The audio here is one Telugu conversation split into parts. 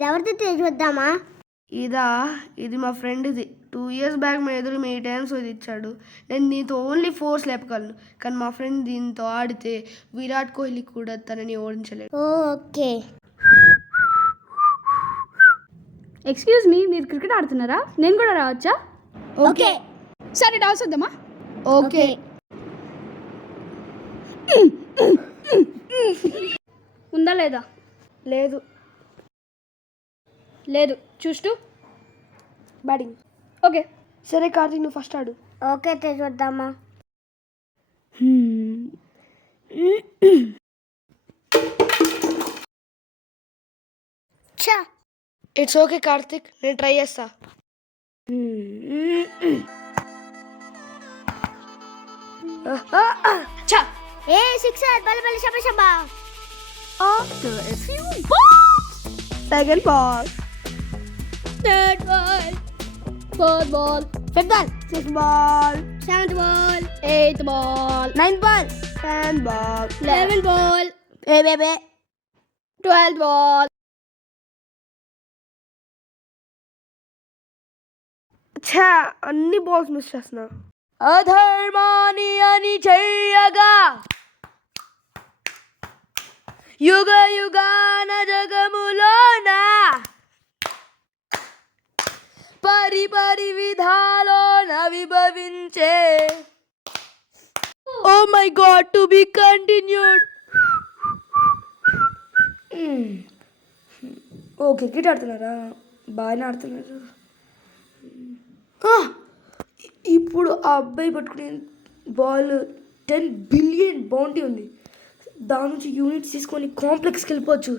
ఇది ఎవరితో చూద్దామా? ఇది మా ఫ్రెండ్ది. 2 years బ్యాక్ మా ఎదురు 8 times ఇది ఇచ్చాడు. నేను నీతో ఓన్లీ 4 లేపగలను, కానీ మా ఫ్రెండ్ దీంతో ఆడితే విరాట్ కోహ్లీ కూడా తనని ఓడించలేడు. ఓకే. ఎక్స్క్యూజ్ మీ, మీరు క్రికెట్ ఆడుతున్నారా? నేను కూడా రావచ్చా? ఓకే. సరే డాన్స్ వద్దామా? ఓకే. ఉందా లేదా? లేదు. చూస్తూ బ్యాటింగ్. ఓకే. సరే కార్తీక్, నువ్వు ఫస్ట్ ఆడు. ఓకే, చూద్దామా? ఇట్స్ ఓకే కార్తీక్, నేను ట్రై చేస్తా. సిక్సర్, బల షబా షబా. After a few balls, second ball, third ball, fourth ball, fifth ball, sixth ball, seventh ball, eighth ball, ninth ball, 10th ball, 11th ball, బేబే 12th ball. అన్ని బాల్స్ మిస్ చేస్తున్నా. అధర్మాని అని చెయ్యగా యుగ యుగాన జగములోన పరి విధాలోన విభవించే. Oh my god, to be continued. Oh cricket ఆడుతున్నారా? బాగానే ఆడుతున్నారు. ఇప్పుడు ఆ అబ్బాయి పట్టుకునే బాల్ 10 billion బౌంటీ ఉంది. దాని నుంచి యూనిట్స్ తీసుకొని కాంప్లెక్స్కి వెళ్ళిపోవచ్చు.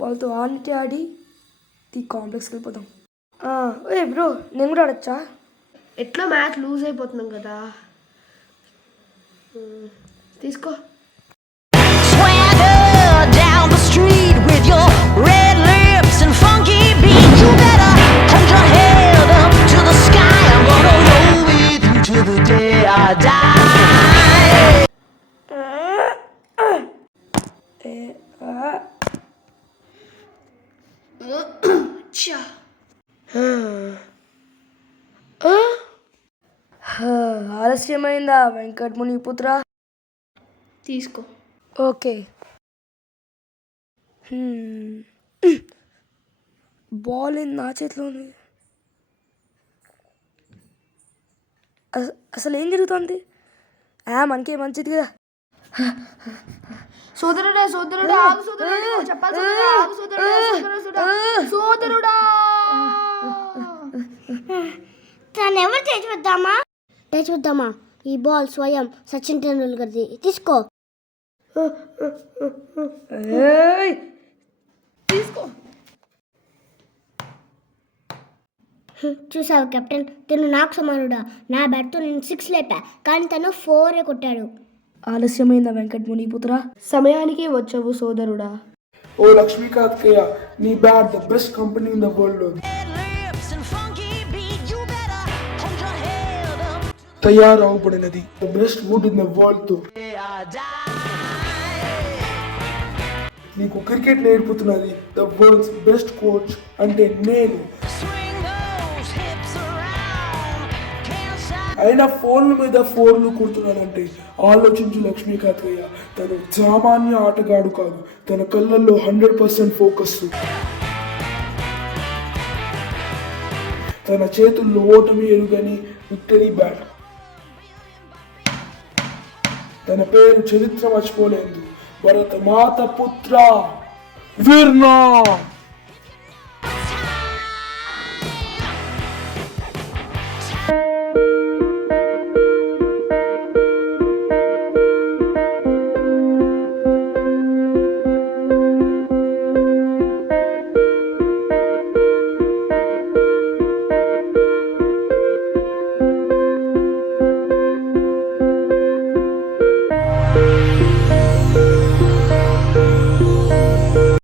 వాళ్ళతో ఆడి కాంప్లెక్స్కి వెళ్ళిపోతాం. ఏ బ్రో, నేను కూడా ఆడచ్చా? ఎట్లా మ్యాచ్ లూజ్ అయిపోతున్నాం కదా. తీసుకో. Down the street with your red lips and funky beat. You better hold your head up to the sky. I'm gonna roll with you till the day I die. ఆలస్యమైందా Venkatamuni పుత్ర? తీసుకో. ఓకే. బాల్ నా చేతిలో ఉంది. అసలు ఏం జరుగుతుంది? మనకే మంచిది కదా. సోదరుడా ఆగు, సోదరుడా చెప్పాలి, సోదరుడా. తను ఎవరు చూద్దామా? ఈ బాల్ స్వయం సచిన్ టెండూల్కర్ది. తీసుకో. చూసావు కెప్టెన్, తను నాకు సమానుడా. నా బ్యాట్తో నేను 6 లేపా, కానీ తను 4 కొట్టాడు. ఆలస్యమైందా వెంకటముని పుత్ర? సమయానికి వచ్చావు సోదరుడా. ఓ లక్ష్మీకాంతయ్య, నీ bat the best company in the world లో. తయారవబడినది the best wood in the world తో. నీకు క్రికెట్ నేర్పుతున్నది ద వరల్డ్స్ బెస్ట్ కోచ్ అంటే నేను. అయినా ఫోన్ల మీద ఫోన్లు కుడుతున్నాడంటే ఆలోచించు లక్ష్మీకాంతయ్య. తను సామాన్య ఆటగాడు కాదు. తన కళ్ళల్లో 100% ఫోకస్. తన చేతుల్లో ఓటమి ఎరుగని విక్టరీ బ్యాట్. తన పేరు చరిత్ర మర్చిపోలేదు. భరత మాత పుత్ర వీర్నా.